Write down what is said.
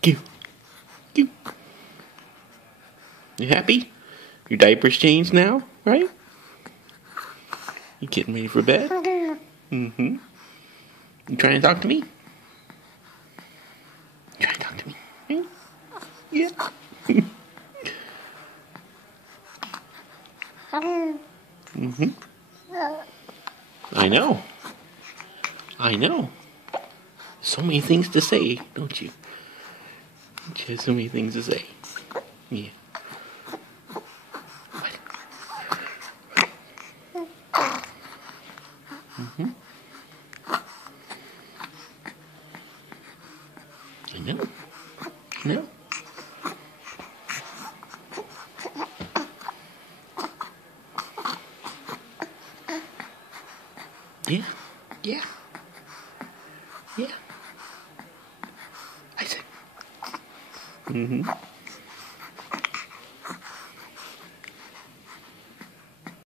Cute. Cute. You happy? Your diaper's changed now, right? You getting ready for bed? Mm-hmm. You trying to talk to me? You trying to talk to me? Hmm? Yeah. Mm-hmm. I know. I know. So many things to say, don't you? You have so many things to say. Yeah. Mm-hmm. I know. I know. Yeah. Yeah. Yeah. I said. Mm-hmm.